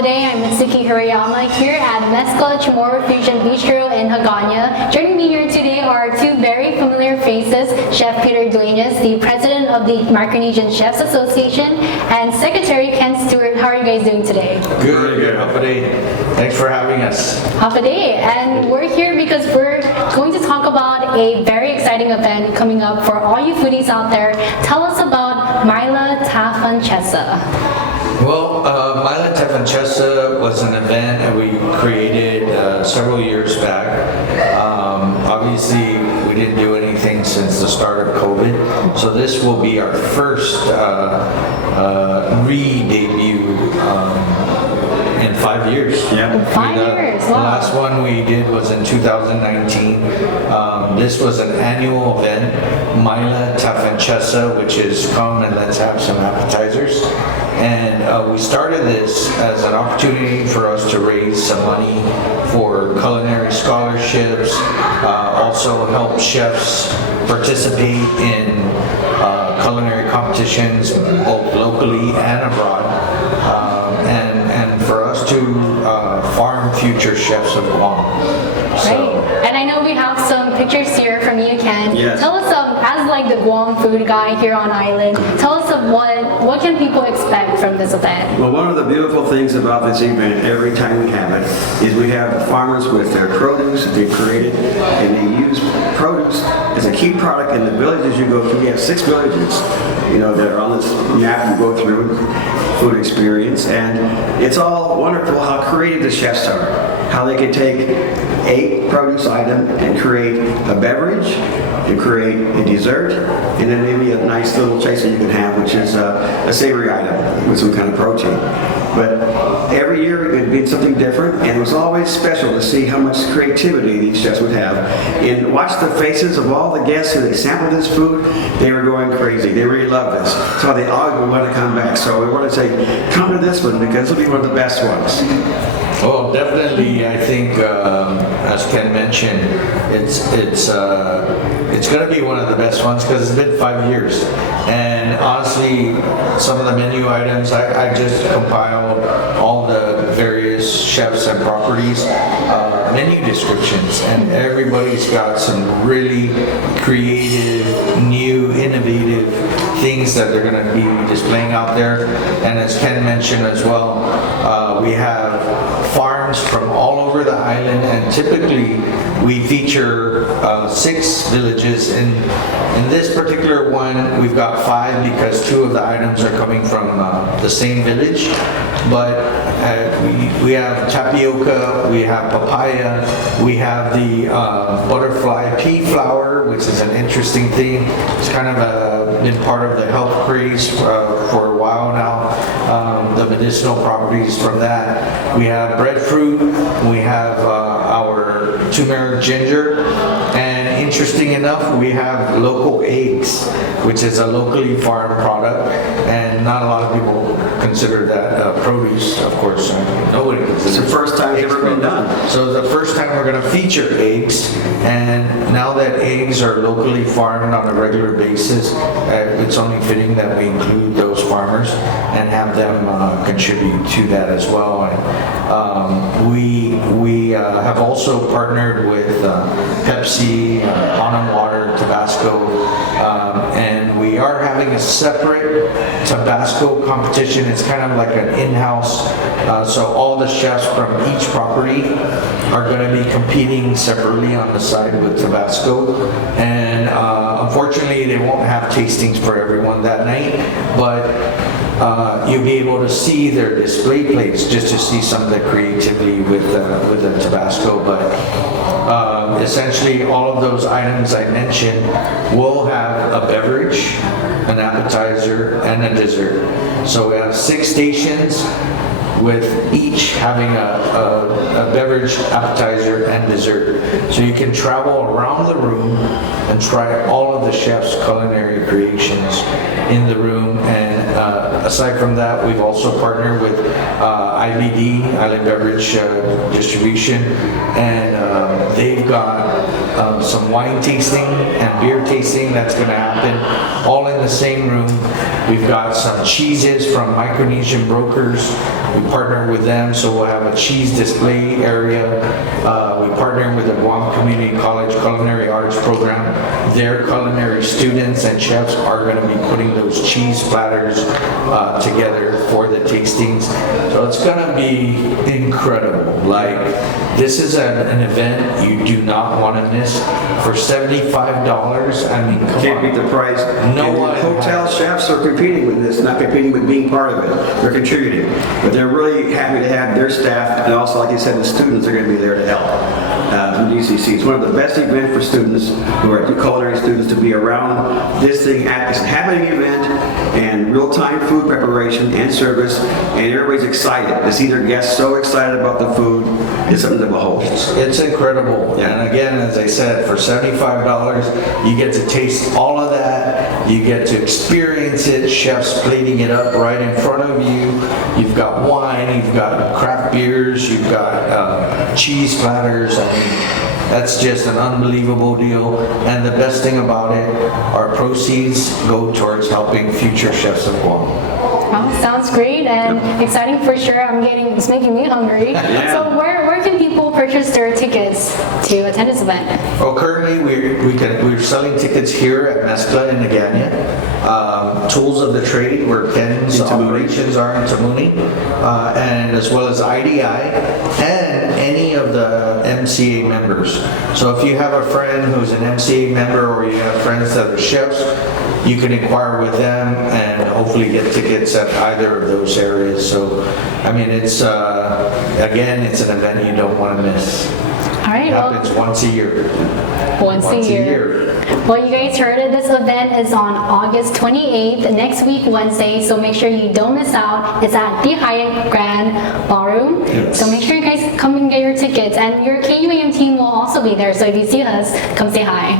Today I'm Mitsuki Hirayama here at Meskla Chamorro Fusion Bistro in Hagåtña. Joining me here today are two very familiar faces, Chef Peter Duenas, the president of the Micronesian Chefs Association, and Secretary Ken Stewart. How are you guys doing today? Good, really good. Half a day. Thanks for having us. Half a day. And we're here because we're going to talk about a very exciting event coming up for all you foodies out there. Tell us about Maila Ta Fan Chesa. Well, Maila Ta Fan Chesa was an event that we created several years back. Obviously, we didn't do anything since the start of COVID, so this will be our first re-debut in 5 years. Yeah. 5 years, wow. The last one we did was in 2019. This was an annual event, Maila Ta Fan Chesa, which is come and let's have some appetizers. And we started this as an opportunity for us to raise some money for culinary scholarships, also help chefs participate in culinary competitions both locally and abroad, and for us to farm future chefs of Guam. Right. And I know we have some pictures here from you, Ken. Yes. Tell us, as like the Guam food guy here on island, tell us of what can people expect from this event? Well, one of the beautiful things about this event, every time we have it, is we have farmers with their produce that they've created, and they use produce as a key product in the villages you go through. We have 6 villages, that are on this map you go through, food experience, and it's all wonderful how creative the chefs are, how they can take a produce item and create a beverage, and create a dessert, and then maybe a nice little chaser you can have, which is a savory item with some kind of protein. But every year it did something different, and it was always special to see how much creativity these chefs would have. And watch the faces of all the guests who they sampled this food. They were going crazy. They really loved this. So they all would want to come back. So we want to say, come to this one because this will be one of the best ones. Well, definitely, I think, as Ken mentioned, it's going to be one of the best ones because it's been 5 years. And honestly, some of the menu items, I just compiled all the various chefs and properties, menu descriptions, and everybody's got some really creative, new, innovative things that they're going to be displaying out there. And as Ken mentioned as well, we have farms from all over the island, and typically we feature 6 villages. In this particular one, we've got 5 because 2 of the items are coming from the same village. But we have tapioca, we have papaya, we have the butterfly pea flower, which is an interesting thing. It's kind of been part of the health craze for a while now. The medicinal properties from that. We have breadfruit, we have our turmeric ginger, and interesting enough, we have local eggs, which is a locally farmed product, and not a lot of people consider that produce, of course. Nobody considers it. It's the first time it's ever been done. So the first time we're going to feature eggs, and now that eggs are locally farmed on a regular basis, it's only fitting that we include those farmers and have them contribute to that as well. And we have also partnered with Pepsi, Quantum Water, Tabasco, and we are having a separate Tabasco competition. It's kind of like an in-house, so all the chefs from each property are going to be competing separately on the side with Tabasco. And unfortunately, they won't have tastings for everyone that night, but you'll be able to see their display plates just to see some of the creativity with the Tabasco. But essentially, all of those items I mentioned will have a beverage, an appetizer, and a dessert. So we have 6 stations with each having a beverage, appetizer, and dessert. So you can travel around the room and try all of the chef's culinary creations in the room. And aside from that, we've also partnered with IBD, Island Beverage Distribution, and they've got some wine tasting and beer tasting that's going to happen all in the same room. We've got some cheeses from Micronesian brokers. We partner with them, so we'll have a cheese display area. We partner with the Guam Community College Culinary Arts Program. Their culinary students and chefs are going to be putting those cheese platters together for the tastings. So it's going to be incredible. Like, this is an event you do not want to miss. For $75, I mean, come Can't on. beat the price. No And one- the hotel chefs are competing with this, not competing with being part of it. They're contributing. But they're really happy to have their staff, and also, like you said, the students are going to be there to help. From GCC. It's one of the best events for students who are culinary students to be around this thing. It's a happening event and real-time food preparation and service, and everybody's excited to see their guests so excited about the food. It's something to behold. It's incredible. And again, as I said, for $75, you get to taste all of that. You get to experience it. Chefs plating it up right in front of you. You've got wine, you've got craft beers, you've got cheese platters. I mean, that's just an unbelievable deal. And the best thing about it, our proceeds go towards helping future chefs of Guam. Well, sounds great and exciting for sure. It's making me hungry. Yeah. So where can people purchase their tickets to attend this event? Well, currently we're selling tickets here at Meskla in Naganya. Tools of the Trade, where Ken's operations are in Tamuni, and as well as IDI and any of the MCA members. So if you have a friend who's an MCA member or you have friends that are chefs, you can inquire with them and hopefully get tickets at either of those areas. So, I mean, it's again, it's an event you don't want to miss. All right, It happens once a year. once a year. Well, you guys heard it. This event is on August 28th, next week, Wednesday. So make sure you don't miss out. It's at the Hyatt Grand Ballroom. Yes. So make sure you guys come and get your tickets. And your KUAM team will also be there. So if you see us, come say hi.